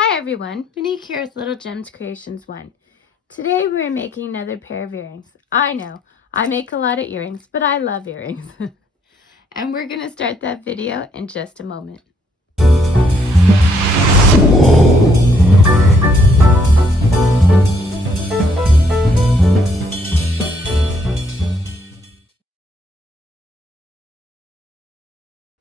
Hi everyone, Monique here with Little Gems Creations 1. Today we're making another pair of earrings. I know, I make a lot of earrings, but I love earrings. And we're going to start that video in just a moment.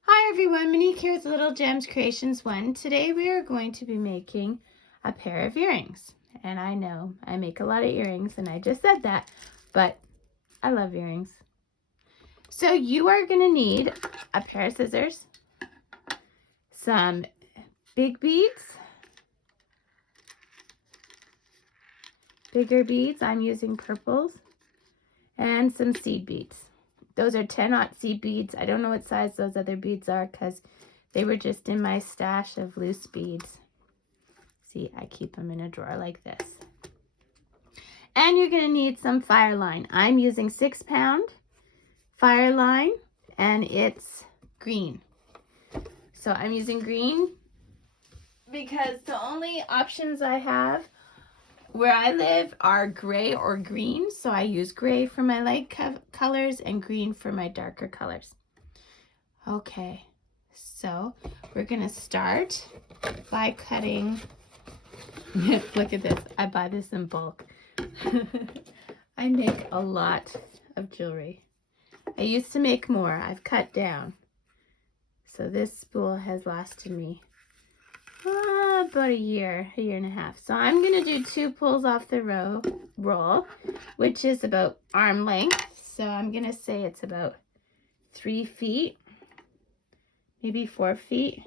Hi everyone, Monique here with Little Gems Creations 1. Today we are going to be making a pair of earrings. And I know, I make a lot of earrings and I just said that, but I love earrings. So you are going to need a pair of scissors, some big beads, bigger beads, I'm using purples, and some seed beads. Those are 10-aught seed beads. I don't know what size those other beads are because they were just in my stash of loose beads. See, I keep them in a drawer like this. And you're going to need some fire line. I'm using 6-pound fire line and it's green. So I'm using green because the only options I have where I live are gray or green, so I use gray for my light colors and green for my darker colors. Okay, so we're gonna start by cutting. Look at this, I buy this in bulk. I make a lot of jewelry. I used to make more, I've cut down. So this spool has lasted me about a year and a half. So I'm going to do 2 pulls off the roll, which is about arm length. So I'm going to say it's about 3 feet, maybe 4 feet.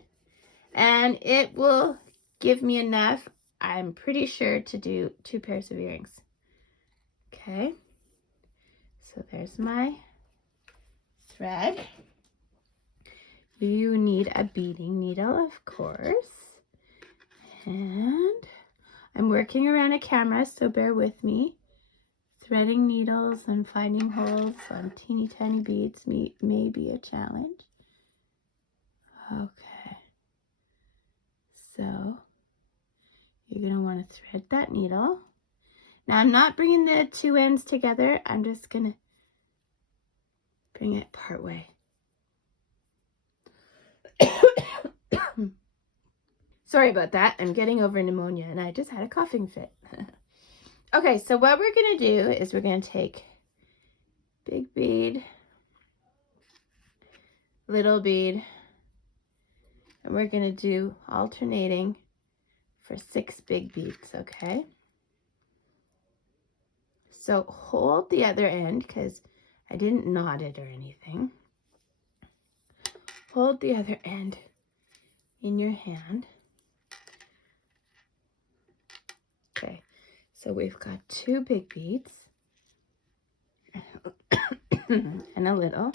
And it will give me enough, I'm pretty sure, to do 2 pairs of earrings. Okay, so there's my thread. You need a beading needle, of course. And I'm working around a camera, so bear with me. Threading needles and finding holes on teeny tiny beads may be a challenge. Okay, so you're going to want to thread that needle. Now I'm not bringing the 2 ends together, I'm just going to bring it part way. Sorry about that, I'm getting over pneumonia and I just had a coughing fit. Okay, so what we're going to do is we're going to take big bead, little bead, and we're going to do alternating for 6 big beads, okay? So hold the other end because I didn't knot it or anything. Hold the other end in your hand. Okay, so we've got 2 big beads and a little.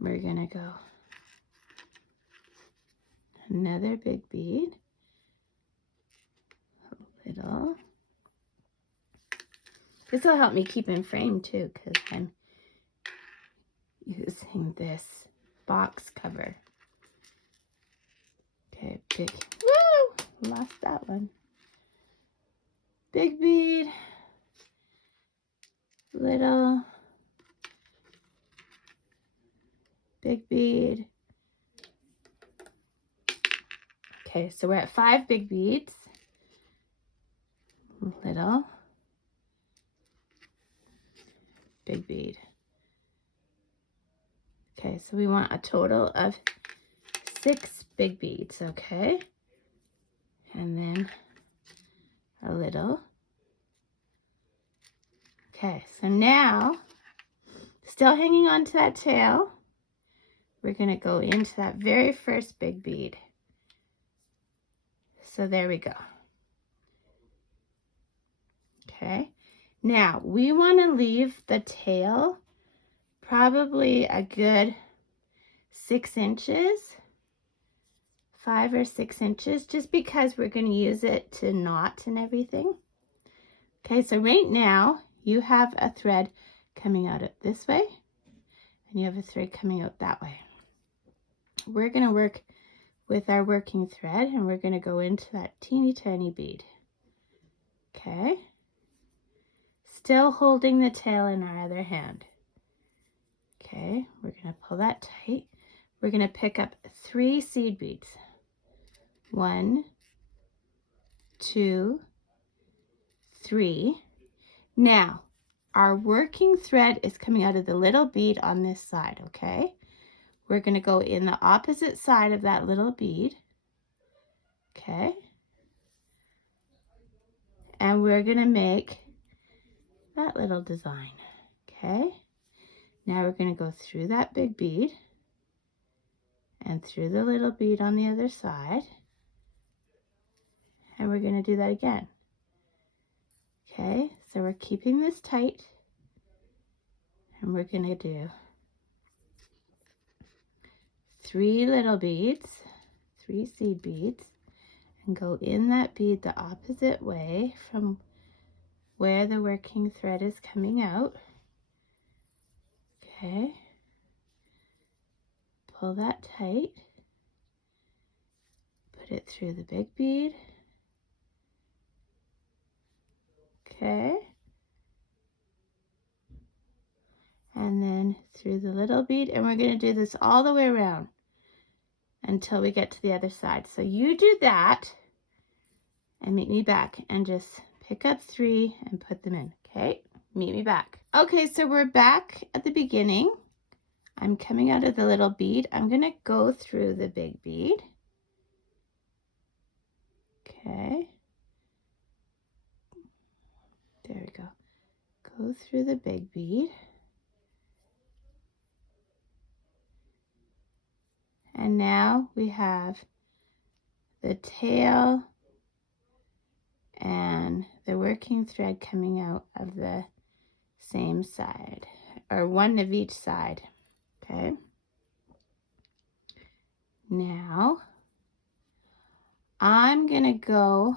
We're gonna go another big bead, a little. This will help me keep in frame too because I'm using this box cover. Okay, big, woo, lost that one. Big bead, little, big bead. Okay, so we're at 5 big beads, little, big bead. Okay, so we want a total of 6 big beads, okay? And then a little. Okay, so now, still hanging on to that tail, we're going to go into that very first big bead. So there we go. Okay, now we want to leave the tail probably a good 6 inches, 5 or 6 inches, just because we're going to use it to knot and everything. Okay, so right now you have a thread coming out this way and you have a thread coming out that way. We're going to work with our working thread, and we're going to go into that teeny tiny bead. Okay, still holding the tail in our other hand. Okay, we're going to pull that tight. We're going to pick up 3 seed beads. 1, 2, 3. Now, our working thread is coming out of the little bead on this side, okay? We're going to go in the opposite side of that little bead, okay? And we're going to make that little design, okay? Now we're going to go through that big bead and through the little bead on the other side, and we're going to do that again. Okay, so we're keeping this tight, and we're going to do 3 little beads, 3 seed beads, and go in that bead the opposite way from where the working thread is coming out. Okay, pull that tight, put it through the big bead. Okay, and then through the little bead, and we're going to do this all the way around until we get to the other side. So you do that and meet me back, and just pick up 3 and put them in. Okay, meet me back. Okay, so we're back at the beginning. I'm coming out of the little bead. I'm going to go through the big bead. Okay, there we go. Go through the big bead. And now we have the tail and the working thread coming out of the same side, or one of each side. Okay, now I'm going to go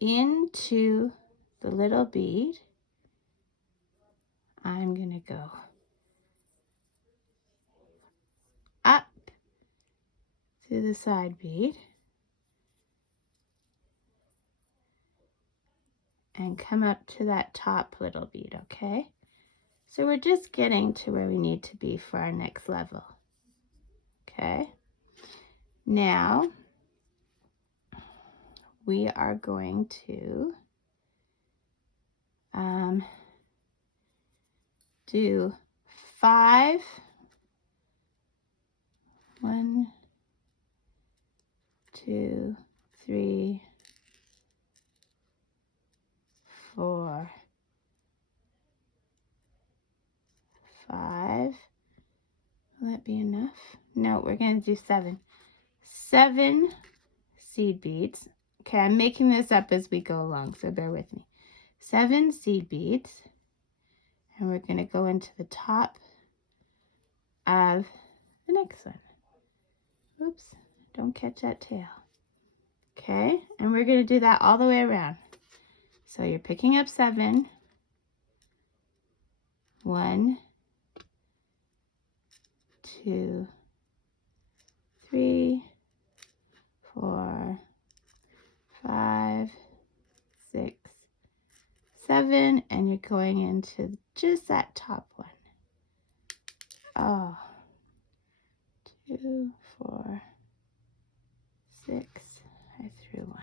into the little bead. I'm going to go up through the side bead and come up to that top little bead, okay? So we're just getting to where we need to be for our next level, okay? Now, we are going to do 5, 1, 2, 3, 4, 5. Will that be enough? No, we're going to do 7. 7 seed beads. Okay, I'm making this up as we go along, so bear with me. 7 seed beads, and we're going to go into the top of the next one. Oops, don't catch that tail. Okay, and we're going to do that all the way around. So you're picking up 7. 1, 2, 3, 4, 5, 6, 7, and you're going into just that top one. Oh, 2, 4, 6, I threw 1.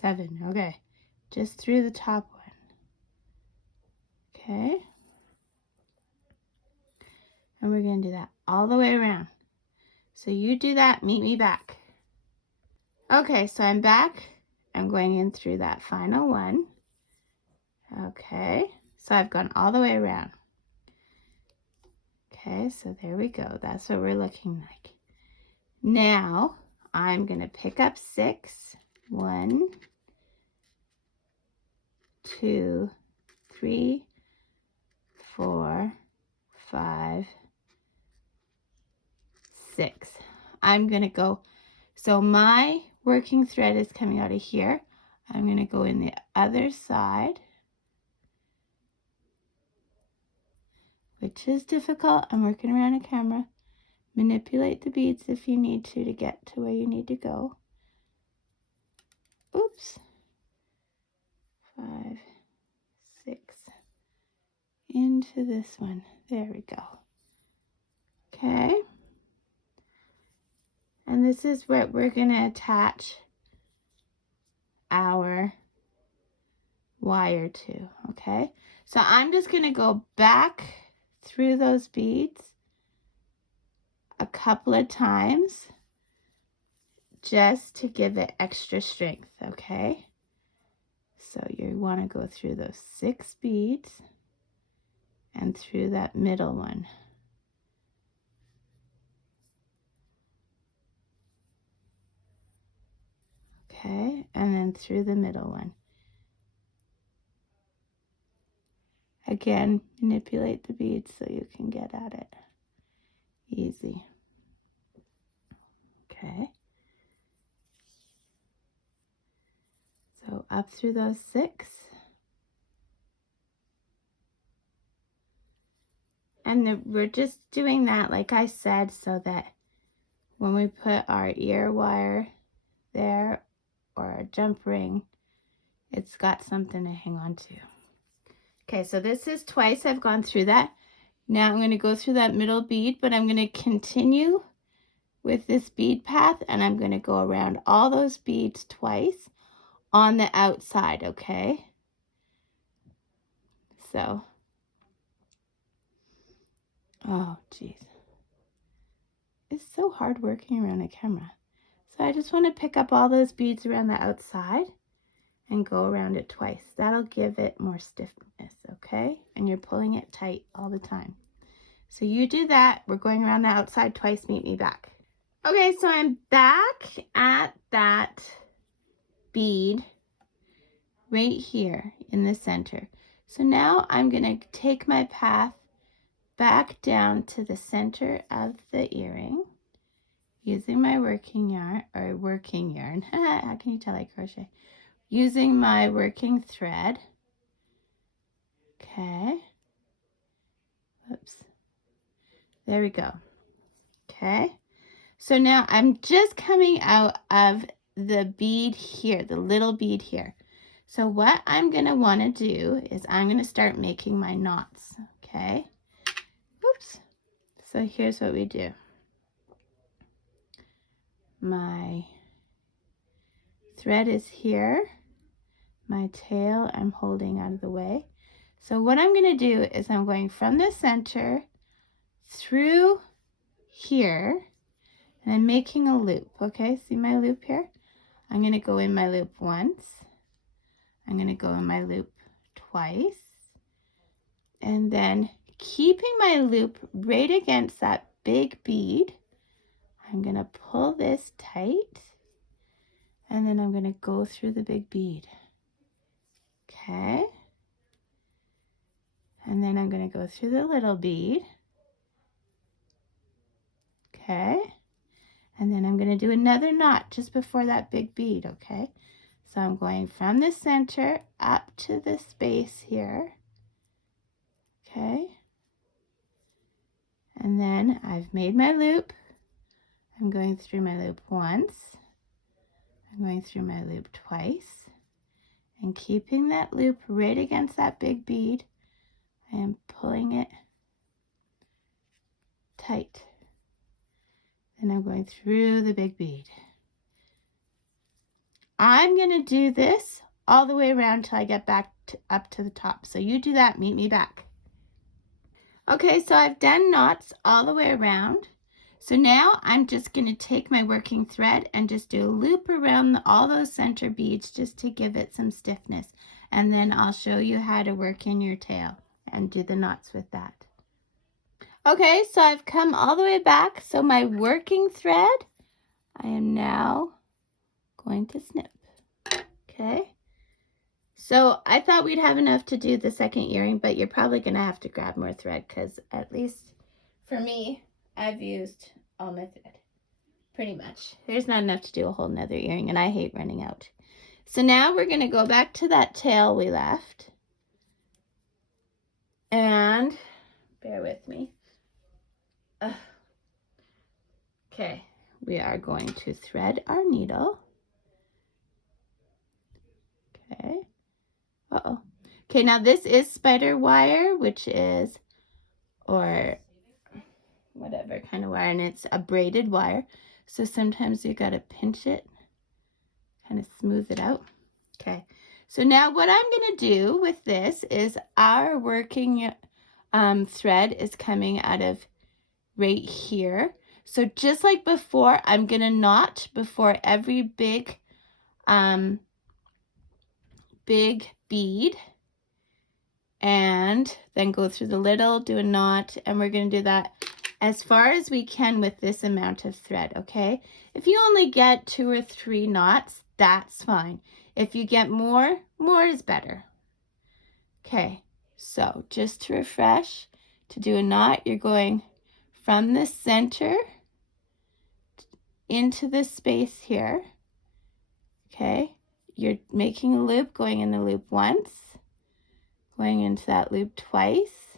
7, okay, just through the top one. Okay, and we're going to do that all the way around. So you do that, meet me back. Okay, so I'm back. I'm going in through that final one. Okay, so I've gone all the way around. Okay, so there we go. That's what we're looking like. Now, I'm going to pick up 6. 1, 2, 3, 4, 5, 6. I'm going to go, so my working thread is coming out of here. I'm going to go in the other side which is difficult. I'm working around a camera. Manipulate the beads if you need to get to where you need to go. Oops. 5, 6, into this one. There we go. Okay. And this is what we're going to attach our wire to, okay? So I'm just going to go back through those beads a couple of times just to give it extra strength, okay? So you want to go through those 6 beads and through that middle one. Okay, and then through the middle one. Again, manipulate the beads so you can get at it. Easy. Okay. So up through those 6. And we're just doing that, like I said, so that when we put our ear wire there or a jump ring, it's got something to hang on to. Okay, so this is twice I've gone through that. Now I'm going to go through that middle bead, but I'm going to continue with this bead path, and I'm going to go around all those beads twice on the outside, okay? So, oh geez, it's so hard working around a camera. So I just want to pick up all those beads around the outside and go around it twice. That'll give it more stiffness, okay? And you're pulling it tight all the time. So you do that. We're going around the outside twice. Meet me back. Okay, so I'm back at that bead right here in the center. So now I'm going to take my path back down to the center of the earring using my working yarn, how can you tell I crochet? Using my working thread. Okay. Oops. There we go. Okay. So now I'm just coming out of the bead here, the little bead here. So what I'm going to want to do is I'm going to start making my knots. Okay. Oops. So here's what we do. My thread is here. My tail I'm holding out of the way. So what I'm going to do is I'm going from the center through here, and I'm making a loop. Okay, see my loop here? I'm going to go in my loop once. I'm going to go in my loop twice. And then keeping my loop right against that big bead, I'm going to pull this tight, and then I'm going to go through the big bead. Okay. And then I'm going to go through the little bead. Okay. And then I'm going to do another knot just before that big bead, okay? So I'm going from the center up to the space here. Okay. And then I've made my loop. I'm going through my loop once. I'm going through my loop twice. And keeping that loop right against that big bead, I am pulling it tight. And I'm going through the big bead. I'm going to do this all the way around till I get back up to the top. So you do that, meet me back. Okay, so I've done knots all the way around. So now I'm just going to take my working thread and just do a loop around all those center beads just to give it some stiffness. And then I'll show you how to work in your tail and do the knots with that. Okay, so I've come all the way back. So my working thread, I am now going to snip. Okay. So I thought we'd have enough to do the second earring, but you're probably going to have to grab more thread because at least for me, I've used all my thread. Pretty much. There's not enough to do a whole nother earring, and I hate running out. So now we're going to go back to that tail we left. And Bear with me. Okay, we are going to thread our needle. Okay. Uh-oh. Okay, now this is spider wire, which is, or whatever kind of wire, and it's a braided wire. So sometimes you gotta pinch it, kind of smooth it out. Okay, so now what I'm gonna do with this is our working thread is coming out of right here. So just like before, I'm gonna knot before every big bead, and then go through the little, do a knot, and we're going to do that as far as we can with this amount of thread, okay? If you only get 2 or 3 knots, that's fine. If you get more is better. Okay, so just to refresh, to do a knot, you're going from the center into this space here, okay? You're making a loop, going in the loop once, going into that loop twice.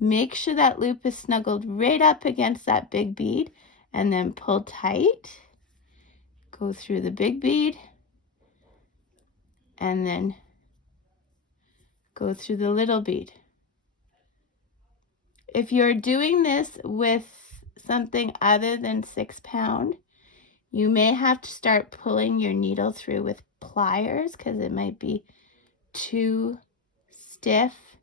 Make sure that loop is snuggled right up against that big bead, and then pull tight. Go through the big bead, and then go through the little bead. If you're doing this with something other than 6 pound, you may have to start pulling your needle through with pliers because it might be too stiff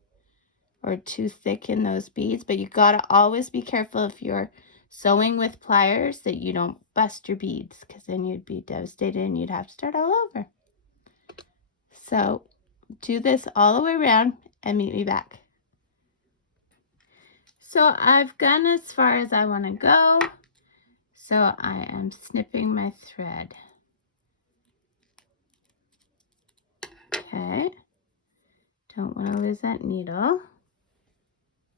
or too thick in those beads. But you gotta always be careful if you're sewing with pliers that you don't bust your beads, because then you'd be devastated and you'd have to start all over. So do this all the way around and meet me back. So I've gone as far as I want to go. So I am snipping my thread. Okay. Don't want to lose that needle.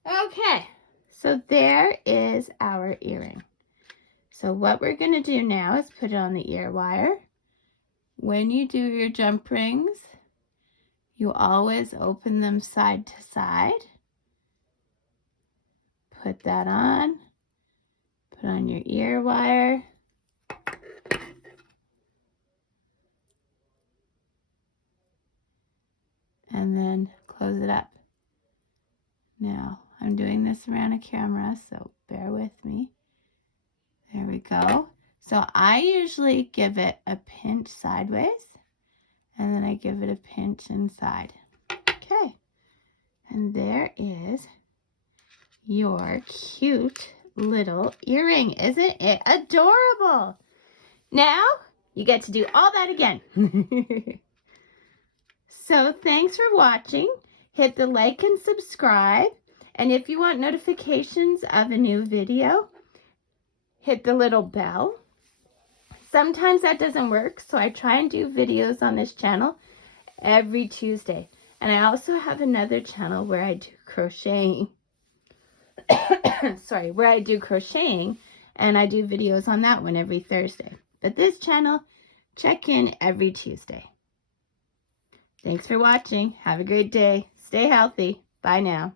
Okay. So there is our earring. So what we're going to do now is put it on the ear wire. When you do your jump rings, you always open them side to side. Put that on. Put on your ear wire. And then close it up. Now, I'm doing this around a camera, so bear with me. There we go. So I usually give it a pinch sideways, and then I give it a pinch inside. Okay. And there is your cute little earring. Isn't it adorable? Now, you get to do all that again. So thanks for watching. Hit the like and subscribe. And if you want notifications of a new video, hit the little bell. Sometimes that doesn't work, so I try and do videos on this channel every Tuesday. And I also have another channel where I do crocheting. Sorry, where I do crocheting, and I do videos on that one every Thursday. But this channel, check in every Tuesday. Thanks for watching. Have a great day. Stay healthy. Bye now.